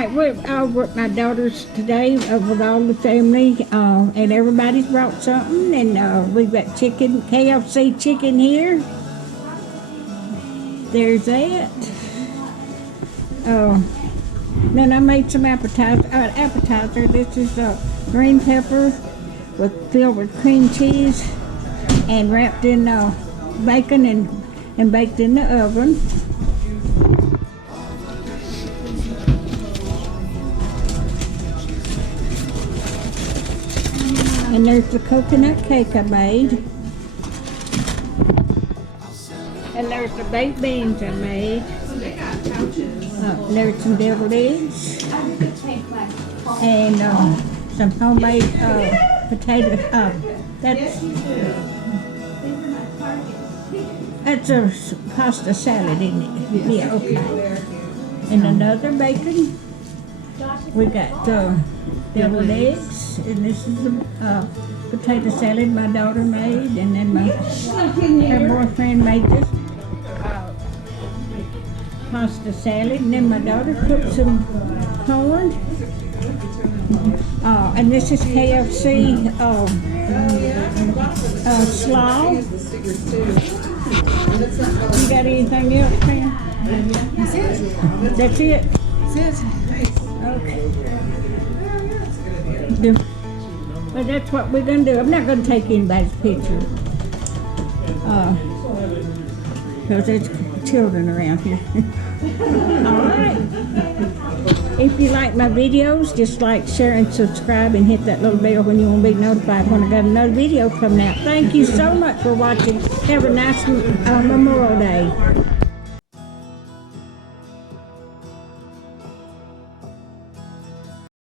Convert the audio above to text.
right, we're over at my daughter's today with all the family, and everybody's brought something, and we've got chicken, KFC chicken here. There's that. Then I made some appetizer. This is green pepper filled with cream cheese and wrapped in bacon and baked in the oven. And there's the coconut cake I made. And there's the baked beans I made. There's some deviled eggs. And some homemade potatoes. That's a pasta salad, isn't it? Yeah, okay. And another bacon. We got deviled eggs, and this is the potato salad my daughter made, and then her boyfriend made this pasta salad, and then my daughter cooked some corn. And this is KFC slaw. You got anything else, Pam? That's it. That's it? That's it. Okay. But that's what we're going to do. I'm not going to take anybody's picture. Because there's children around here. All right. If you like my videos, just like, share, and subscribe, and hit that little bell when you want to be notified when I got another video coming out. Thank you so much for watching. Have a nice Memorial Day.